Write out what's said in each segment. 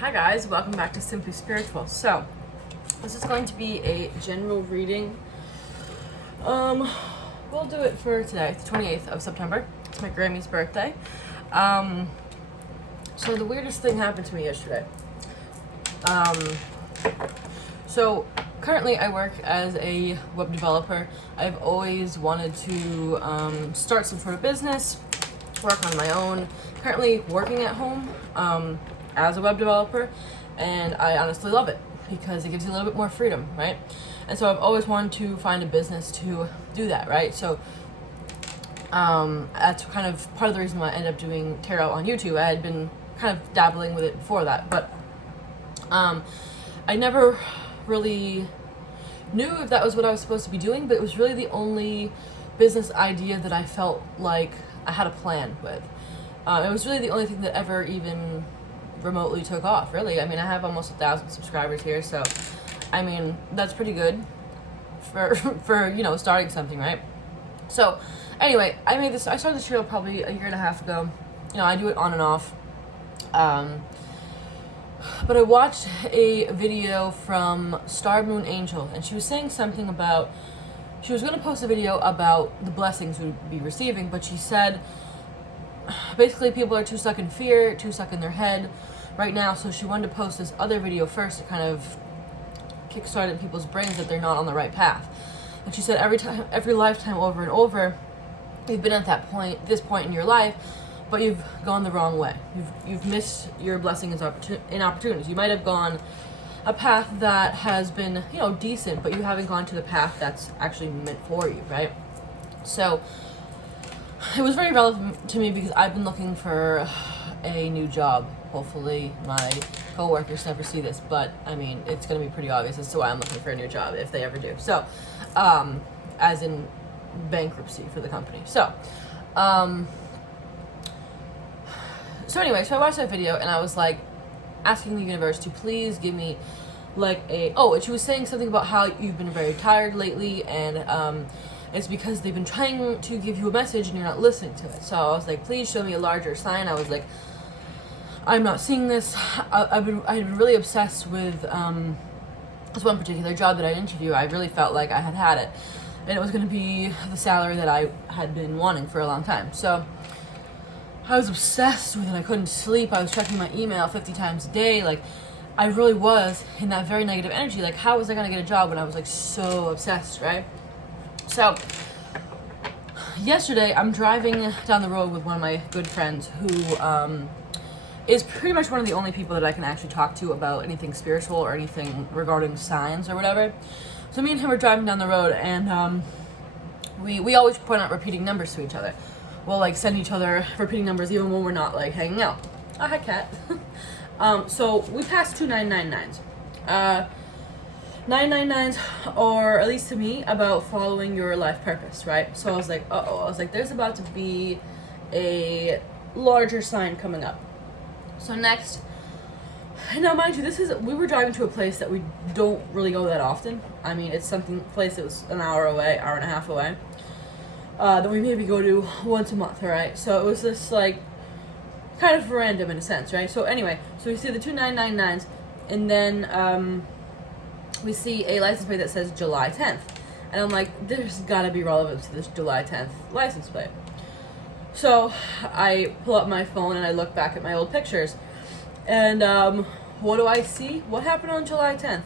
Hi guys, welcome back to Simply Spiritual. So, this is going to be a general reading. We'll do it for today, the 28th of September. It's my Grammy's birthday. So the weirdest thing happened to me yesterday. So currently I work as a web developer. I've always wanted to start some sort of business, work on my own. Currently working at home as a web developer, and I honestly love it because it gives you a little bit more freedom, right? And so I've always wanted to find a business to do that, right? So that's kind of part of the reason why I ended up doing tarot on YouTube. I had been kind of dabbling with it before that, but I never really knew if that was what I was supposed to be doing, but it was really the only business idea that I felt like I had a plan with. It was really the only thing that ever even remotely took off, really. I mean, I have almost 1,000 subscribers here, so I mean, that's pretty good for you know, starting something, right? So anyway, I started this channel probably a year and a half ago. You know, I do it on and off. But I watched a video from Star Moon Angel, and she was saying something about, she was going to post a video about the blessings we would be receiving, but she said basically people are too stuck in fear, too stuck in their head right now, so she wanted to post this other video first to kind of kickstart in people's brains that they're not on the right path. And she said every lifetime over and over, you've been at this point in your life, but you've gone the wrong way. You've missed your blessings and opportunities. You might have gone a path that has been, you know, decent, but you haven't gone to the path that's actually meant for you, right? So it was very relevant to me because I've been looking for a new job. Hopefully my co-workers never see this, but I mean, it's going to be pretty obvious as to why I'm looking for a new job if they ever do. So, as in bankruptcy for the company. So anyway, so I watched that video and I was like asking the universe to please give me like and she was saying something about how you've been very tired lately, and it's because they've been trying to give you a message and you're not listening to it. So I was like, please show me a larger sign. I was like, I'm not seeing this. I've been really obsessed with this one particular job that I interviewed. I really felt like I had it, and it was going to be the salary that I had been wanting for a long time. So I was obsessed with it. I couldn't sleep. I was checking my email 50 times a day. Like, I really was in that very negative energy. Like, how was I going to get a job when I was like so obsessed, right? So yesterday I'm driving down the road with one of my good friends who is pretty much one of the only people that I can actually talk to about anything spiritual or anything regarding signs or whatever. So me and him are driving down the road, and we always point out repeating numbers to each other. We'll like send each other repeating numbers even when we're not like hanging out. Oh, hi cat. So we passed 2 999s. 999s are, at least to me, about following your life purpose, right? So I was like, there's about to be a larger sign coming up. So next, now mind you, we were driving to a place that we don't really go that often. I mean, it's place that was an hour away, hour and a half away, that we maybe go to once a month, alright? So it was this like, kind of random in a sense, right? So anyway, so we see the 2 999s, and then we see a license plate that says July 10th. And I'm like, there's gotta be relevance to this July 10th license plate. So I pull up my phone and I look back at my old pictures. And what do I see? What happened on July 10th?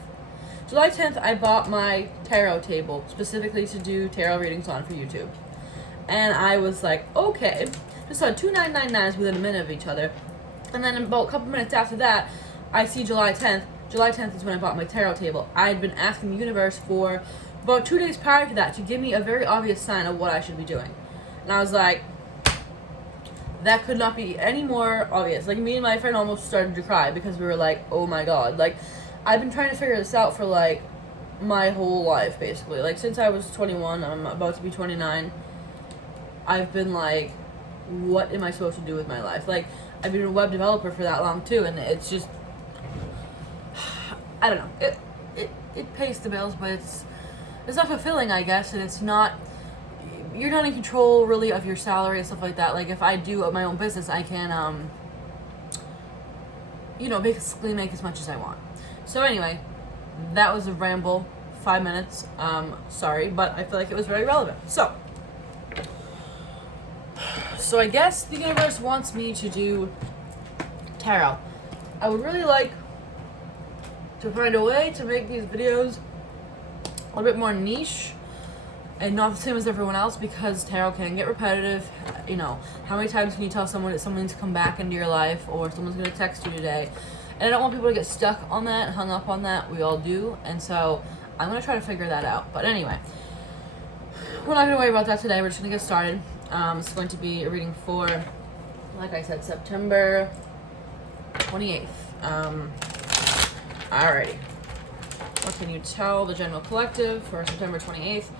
July 10th, I bought my tarot table specifically to do tarot readings on for YouTube. And I was like, okay. Just saw 2 999s within a minute of each other. And then about a couple minutes after that, I see July 10th. July 10th is when I bought my tarot table. I had been asking the universe for about 2 days prior to that to give me a very obvious sign of what I should be doing. And I was like, that could not be any more obvious. Like, me and my friend almost started to cry because we were like, oh my god. Like, I've been trying to figure this out for like my whole life, basically. Like, since I was 21, I'm about to be 29. I've been like, what am I supposed to do with my life? Like, I've been a web developer for that long too, and it's just, I don't know. It pays the bills, but it's not fulfilling, I guess, and it's not, you're not in control really of your salary and stuff like that. Like, if I do my own business, I can you know, basically make as much as I want. So anyway, that was a ramble, 5 minutes. Sorry, but I feel like it was very relevant. So I guess the universe wants me to do tarot. I would really like to find a way to make these videos a little bit more niche and not the same as everyone else, because tarot can get repetitive. You know, how many times can you tell someone that someone's come back into your life, or someone's going to text you today? And I don't want people to get stuck on that, hung up on that. We all do. And so I'm going to try to figure that out. But anyway, we're not going to worry about that today. We're just going to get started. It's going to be a reading for, like I said, September 28th. Alrighty. What can you tell the general collective for September 28th?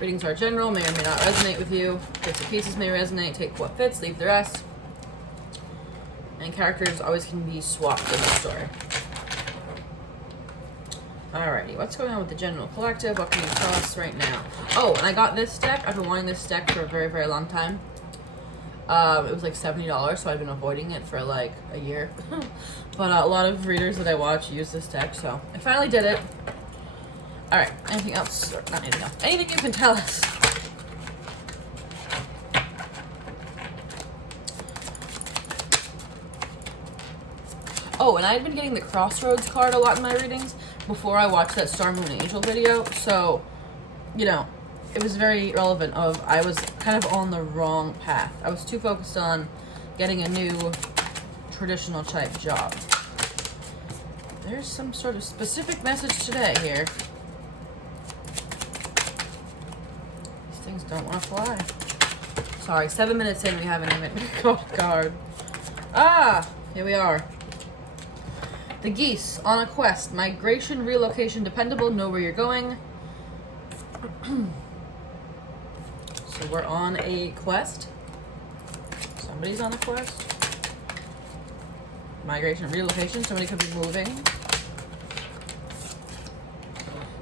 Readings are general, may or may not resonate with you. Bits and pieces may resonate. Take what fits, leave the rest. And characters always can be swapped in the story. Alrighty, what's going on with the general collective? What can you tell us right now? Oh, and I got this deck. I've been wanting this deck for a very, very long time. It was like $70, so I've been avoiding it for like a year. But a lot of readers that I watch use this deck, so I finally did it. Alright, anything else? Or not anything else. Anything you can tell us. Oh, and I've been getting the Crossroads card a lot in my readings before I watched that Star Moon Angel video, so, you know, it was very relevant of I was kind of on the wrong path. I was too focused on getting a new traditional type job. There's some sort of specific message today here. These things don't want to fly. Sorry, 7 minutes in, we haven't even got a card. Ah, here we are. The geese on a quest. Migration, relocation, dependable, know where you're going. So we're on a quest. Somebody's on a quest. Migration, relocation, somebody could be moving.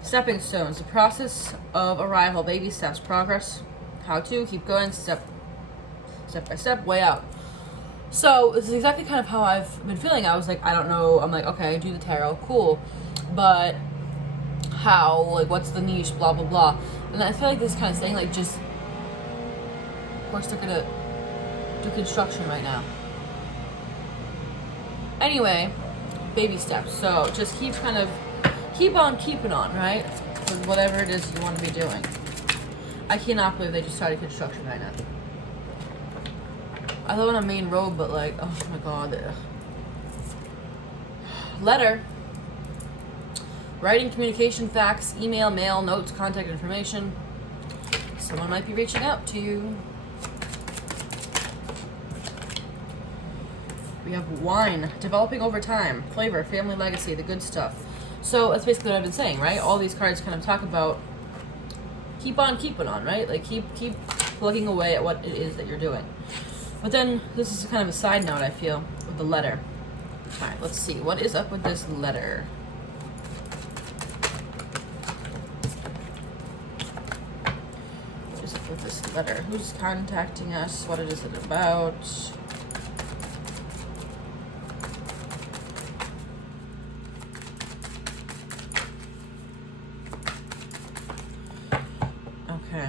Stepping stones, the process of arrival, baby steps, progress, how to, keep going, step by step, way out. So this is exactly kind of how I've been feeling. I was like, I don't know, I'm like, okay, do the tarot, cool, but how, like, what's the niche, blah, blah, blah. And I feel like this is kind of saying, like, just, of course they're gonna do construction right now. Anyway, baby steps. So just keep on keeping on, right? With whatever it is you want to be doing. I cannot believe they just started construction right now. I live on a main road, but like, oh my god. Letter. Writing, communication, fax, email, mail, notes, contact information. Someone might be reaching out to you. We have wine, developing over time, flavor, family legacy, the good stuff. So that's basically what I've been saying, right? All these cards kind of talk about keep on keeping on, right? Like keep plugging away at what it is that you're doing. But then this is kind of a side note, I feel, with the letter. All right, let's see. What is up with this letter? What is up with this letter? Who's contacting us? What is it about? Okay.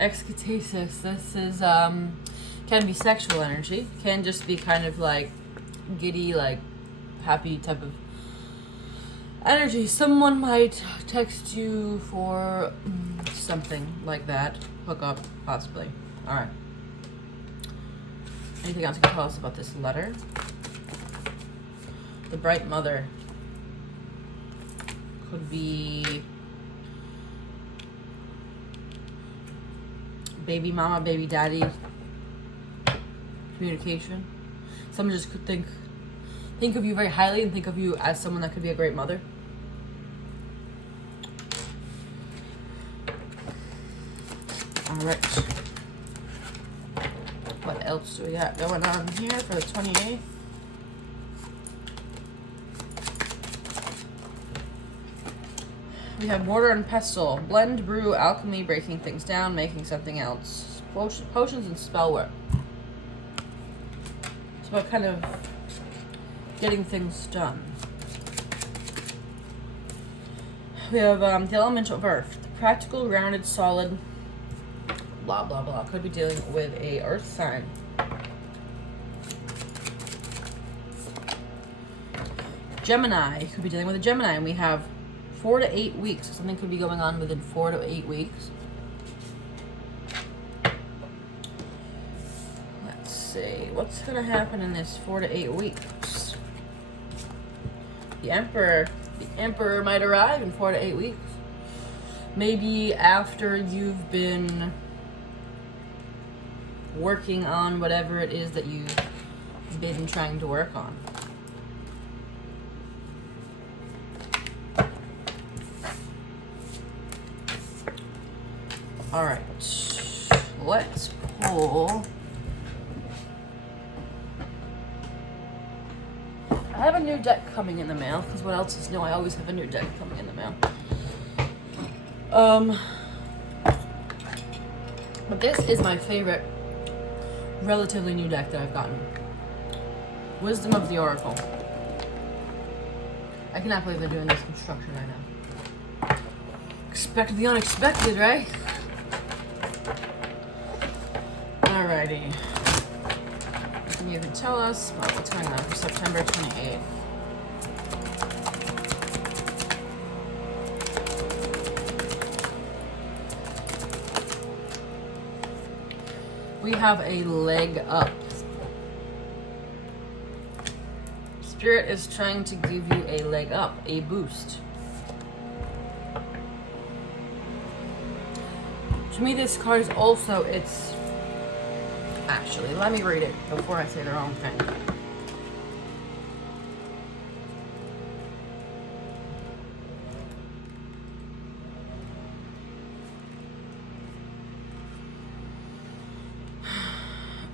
Excatesis. This is, can be sexual energy. Can just be kind of like giddy, like happy type of energy. Someone might text you for something like that. Hook up, possibly. Alright. Anything else you can tell us about this letter? The bright mother. Could be baby mama, baby daddy. Communication. Someone just could think of you very highly and think of you as someone that could be a great mother. Alright. What else do we got going on here for the 28th? We have mortar and pestle. Blend, brew, alchemy, breaking things down, making something else. Potions and spell work. So what kind of getting things done. We have the element of earth, the practical, grounded, solid, blah, blah, blah. Could be dealing with a earth sign. Gemini, could be dealing with a Gemini, and we have 4 to 8 weeks. So something could be going on within 4 to 8 weeks. Let's see, what's going to happen in this 4 to 8 weeks? The Emperor might arrive in 4 to 8 weeks. Maybe after you've been working on whatever it is that you've been trying to work on. All right, let's pull. I have a new deck coming in the mail, because what else is new? I always have a new deck coming in the mail. But this is my favorite relatively new deck that I've gotten. Wisdom of the Oracle. I cannot believe they're doing this construction right now. Expect the unexpected, right? Alrighty. Can you even tell us about what's going on for September 28th? We have a leg up. Spirit is trying to give you a leg up, a boost. To me, this card is also, it's... Actually, let me read it before I say the wrong thing.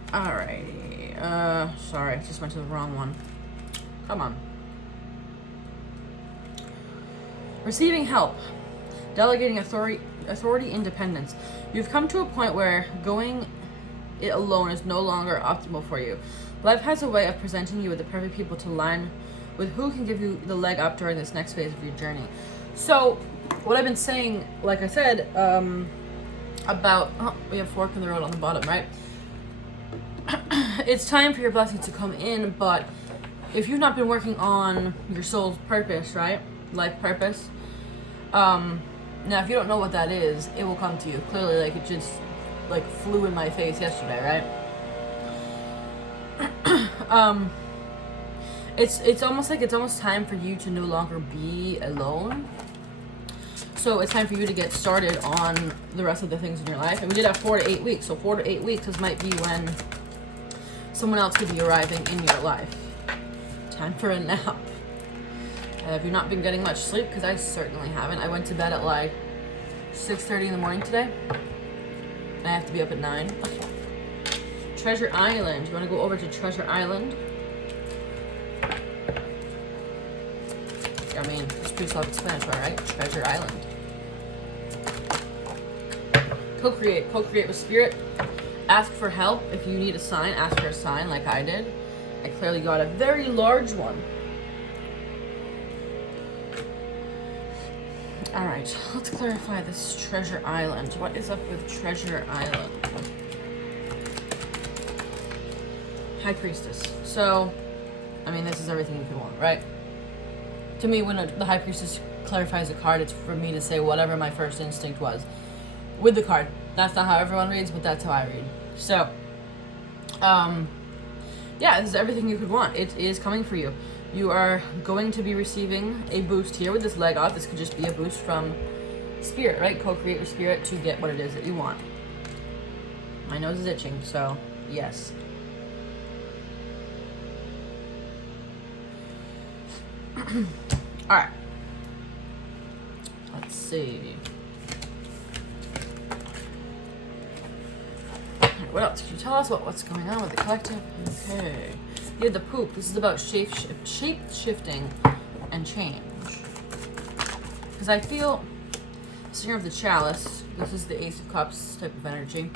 Alrighty. Sorry, I just went to the wrong one. Come on. Receiving help. Delegating authority, independence. You've come to a point where going it alone is no longer optimal for you. Life has a way of presenting you with the perfect people to align with who can give you the leg up during this next phase of your journey. So, what I've been saying, like I said, about, we have fork in the road on the bottom, right? It's time for your blessing to come in, but if you've not been working on your soul's purpose, right? Life purpose. Now, if you don't know what that is, it will come to you. Clearly, like, it just like flew in my face yesterday, right? It's almost time for you to no longer be alone. So it's time for you to get started on the rest of the things in your life. And we did have 4 to 8 weeks. So 4 to 8 weeks might be when someone else could be arriving in your life. Time for a nap. Have you not been getting much sleep? Because I certainly haven't. I went to bed at like 6:30 in the morning today. I have to be up at 9. Treasure Island. You want to go over to Treasure Island? I mean, it's pretty self-explanatory, right? Treasure Island. Co-create. Co-create with spirit. Ask for help. If you need a sign, ask for a sign like I did. I clearly got a very large one. Alright, let's clarify this Treasure Island. What is up with Treasure Island? High Priestess. So, I mean, this is everything you could want, right? To me, when the High Priestess clarifies a card, it's for me to say whatever my first instinct was with the card. That's not how everyone reads, but that's how I read. So, yeah, this is everything you could want. It is coming for you. You are going to be receiving a boost here with this leg up. This could just be a boost from spirit, right? Co-create with spirit to get what it is that you want. My nose is itching, so yes. Alright. Let's see. What else? Can you tell us what's going on with the collective? Okay. You had the poop. This is about shape shifting and change. Because I feel, Singer of the Chalice, this is the Ace of Cups type of energy.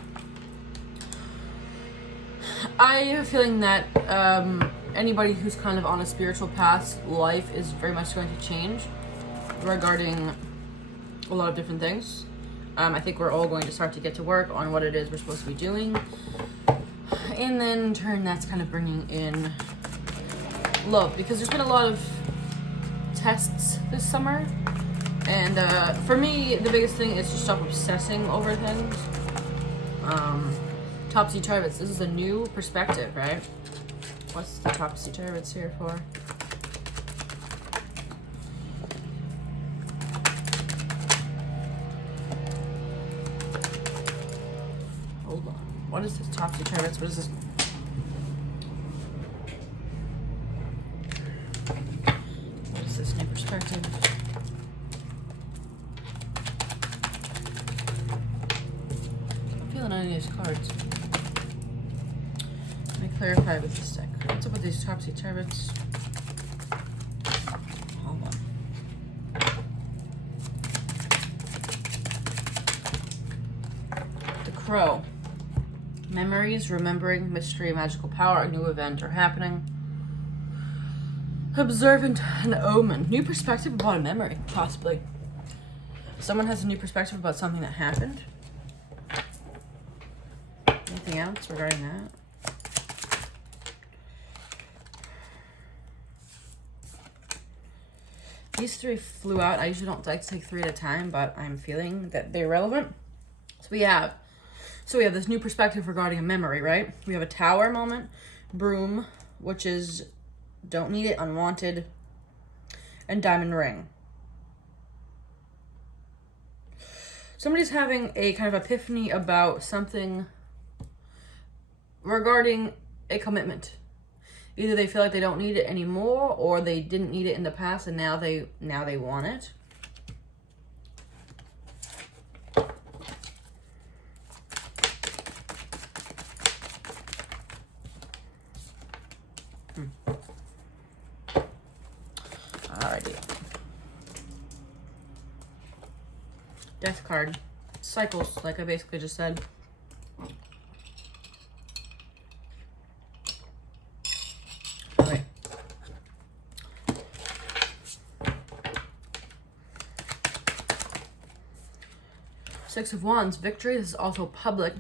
I have a feeling that anybody who's kind of on a spiritual path, life is very much going to change regarding a lot of different things. I think we're all going to start to get to work on what it is we're supposed to be doing. And then in turn, that's kind of bringing in love, because there's been a lot of tests this summer. And for me, the biggest thing is to stop obsessing over things. Topsy-turvy, this is a new perspective, right? What's the topsy-turvy here for? Hold on. What is this topsy-turvy? What is this? What is this new perspective? I'm feeling any of these cards. Let me clarify with this deck. What's up with these topsy-turvies? Hold on. The Crow. Memories, remembering, mystery, magical power, a new event are happening. Observant, an omen. New perspective about a memory, possibly. Someone has a new perspective about something that happened. Anything else regarding that? These three flew out. I usually don't like to take three at a time, but I'm feeling that they're relevant. So we have this new perspective regarding a memory, right? We have a Tower moment, Broom, which is don't need it, unwanted, and Diamond Ring. Somebody's having a kind of epiphany about something regarding a commitment. Either they feel like they don't need it anymore, or they didn't need it in the past and now they want it. Alrighty. Death card. Cycles, like I basically just said. Alright. Six of Wands, victory. This is also public.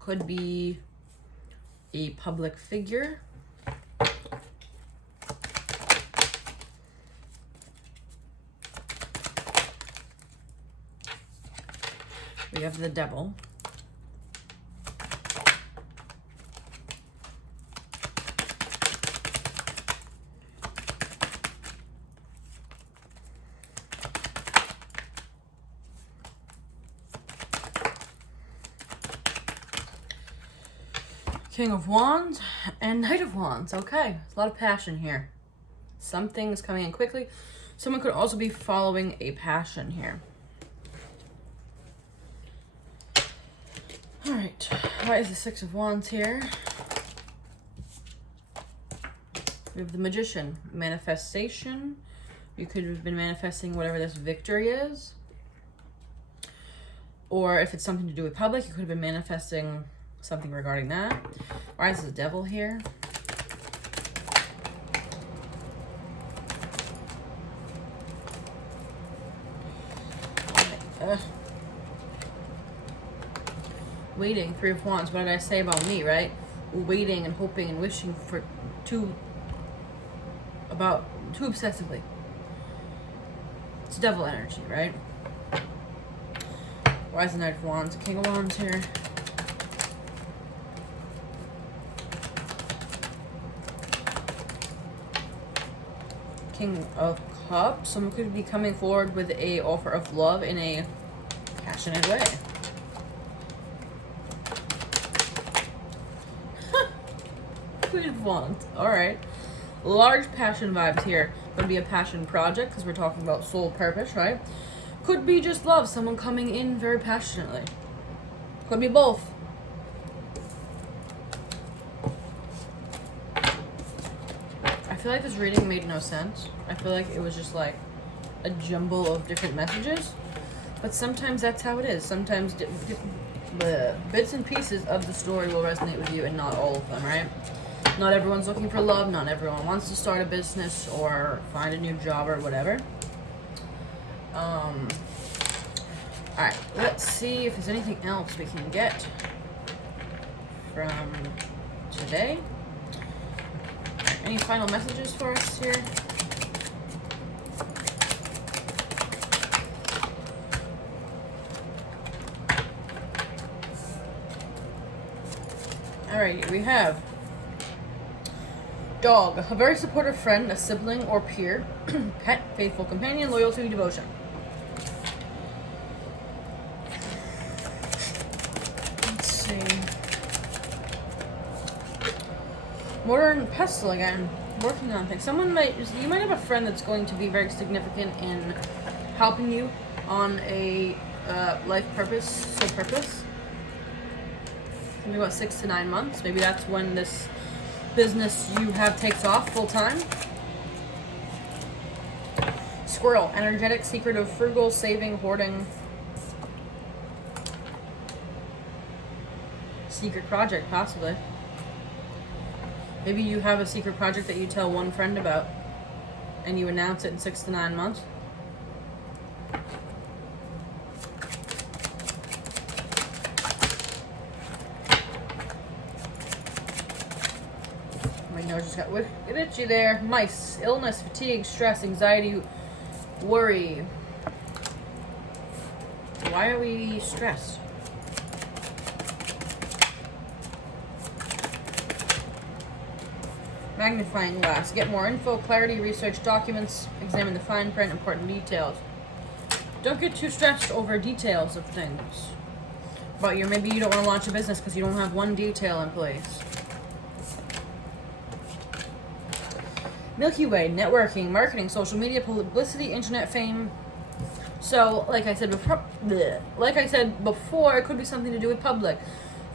Could be a public figure. We have the Devil. King of Wands and Knight of Wands. Okay, a lot of passion here. Something is coming in quickly. Someone could also be following a passion here. Alright, why is the Six of Wands here? We have the Magician. Manifestation. You could have been manifesting whatever this victory is. Or if it's something to do with public, you could have been manifesting something regarding that. Why is the Devil here? Waiting, Three of Wands. What did I say about me, right? Waiting and hoping and wishing for too obsessively. It's Devil energy, right? Why is the Knight of Wands? King of Wands here. King of Cups. Someone could be coming forward with a offer of love in a passionate way. Queen of Wands. Alright. Large passion vibes here. Could be a passion project because we're talking about soul purpose, right? Could be just love. Someone coming in very passionately. Could be both. I feel like this reading made no sense. I feel like it was just like a jumble of different messages. But sometimes that's how it is. Sometimes the bits and pieces of the story will resonate with you and not all of them, right? Not everyone's looking for love. Not everyone wants to start a business or find a new job or whatever. Alright, let's see if there's anything else we can get from today. Any final messages for us here? Alright, we have dog, a very supportive friend, a sibling or peer, pet, faithful companion, loyalty, devotion. Let's see. Modern pestle again, working on things. You might have a friend that's going to be very significant in helping you on a life purpose, soul purpose. Something about 6 to 9 months. Maybe that's when this business you have takes off full time. Squirrel, energetic, secretive, frugal, saving, hoarding. Secret project, possibly. Maybe you have a secret project that you tell one friend about and you announce it in 6 to 9 months. My nose just got itchy there. Mice, illness, fatigue, stress, anxiety, worry. Why are we stressed? Magnifying glass. Get more info, clarity, research documents, examine the fine print, important details. Don't get too stressed over details of things. But maybe you don't want to launch a business because you don't have one detail in place. Milky Way, networking, marketing, social media, publicity, internet fame. So, like I said before, it could be something to do with public.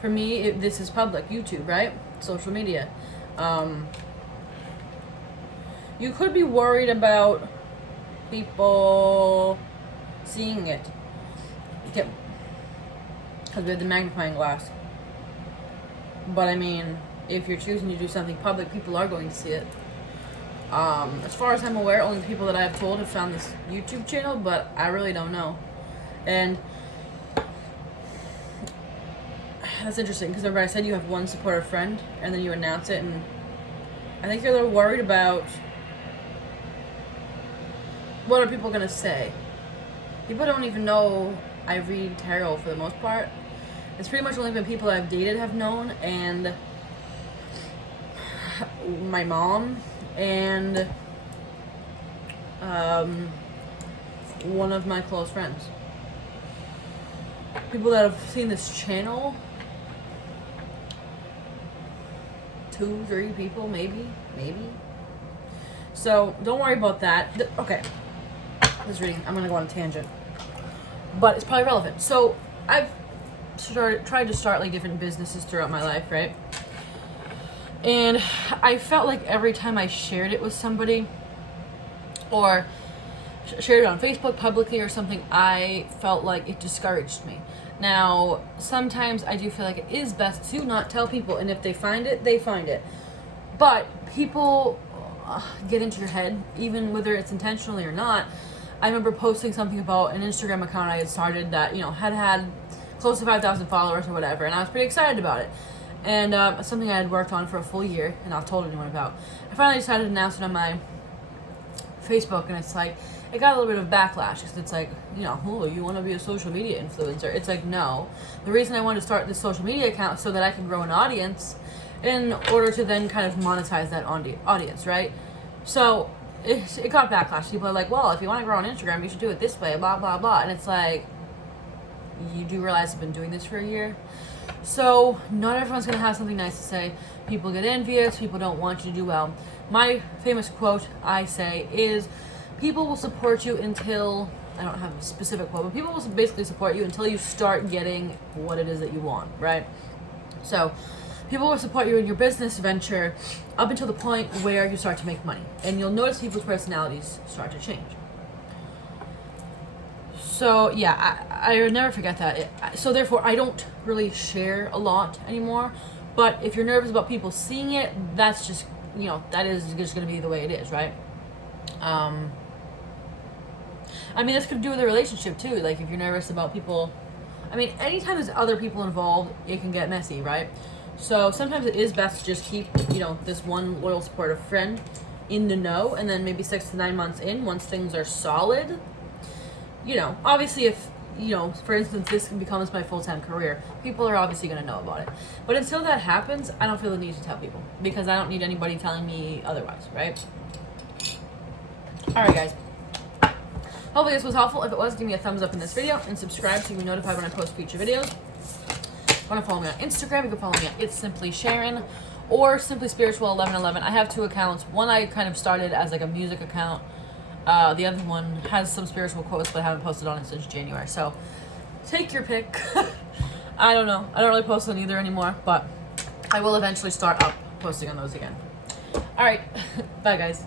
For me, this is public, YouTube, right? Social media. You could be worried about people seeing it. Because we have the magnifying glass. But I mean, if you're choosing to do something public, people are going to see it. As far as I'm aware, only the people that I've told have found this YouTube channel, but I really don't know. And that's interesting, because remember I said you have one supportive friend, and then you announce it, and I think you're a little worried about what are people going to say. People don't even know I read tarot for the most part. It's pretty much only been people I've dated have known, and my mom, and one of my close friends. People that have seen this channel, 2, 3 people, maybe. So don't worry about that. Okay, this reading, I'm gonna go on a tangent, but it's probably relevant. So I've tried to start like different businesses throughout my life, right? And I felt like every time I shared it with somebody or shared it on Facebook publicly or something, I felt like it discouraged me. Now, sometimes I do feel like it is best to not tell people, and if they find it, they find it. But people get into your head, even whether it's intentionally or not. I remember posting something about an Instagram account I had started that, had close to 5,000 followers or whatever, and I was pretty excited about it. And something I had worked on for a full year and not told anyone about. I finally decided to announce it on my Facebook, and it's like, it got a little bit of backlash because it's like, oh, you want to be a social media influencer? It's like, no. The reason I wanted to start this social media account so that I can grow an audience in order to then kind of monetize that audience, right? So it got backlash. People are like, well, if you want to grow on Instagram, you should do it this way, blah, blah, blah. And it's like, you do realize I've been doing this for a year? So not everyone's going to have something nice to say. People get envious. People don't want you to do well. My famous quote, I say, is people will support you until, I don't have a specific quote, but people will basically support you until you start getting what it is that you want, right? So people will support you in your business venture up until the point where you start to make money. And you'll notice people's personalities start to change. So yeah, I never forget that. So therefore, I don't really share a lot anymore, But if you're nervous about people seeing it, that's just, you know, that is just going to be the way it is, right? I mean, this could do with a relationship too. Like, if you're nervous about people, I mean, anytime there's other people involved, it can get messy, right? So sometimes it is best to just keep, you know, this one loyal, supportive friend in the know, and then maybe 6 to 9 months in, once things are solid, you know, obviously if, you know, for instance, this becomes my full-time career, people are obviously going to know about it. But until that happens, I don't feel the need to tell people, because I don't need anybody telling me otherwise, right? Alright, guys. Hopefully this was helpful. If it was, give me a thumbs up in this video and subscribe so you can be notified when I post future videos. If you want to follow me on Instagram, you can follow me at It's Simply Sharon or Simply Spiritual 1111. I have 2 accounts. One I kind of started as like a music account. The other one has some spiritual quotes, but I haven't posted on it since January. So take your pick. I don't know. I don't really post on either anymore, but I will eventually start up posting on those again. All right. Bye, guys.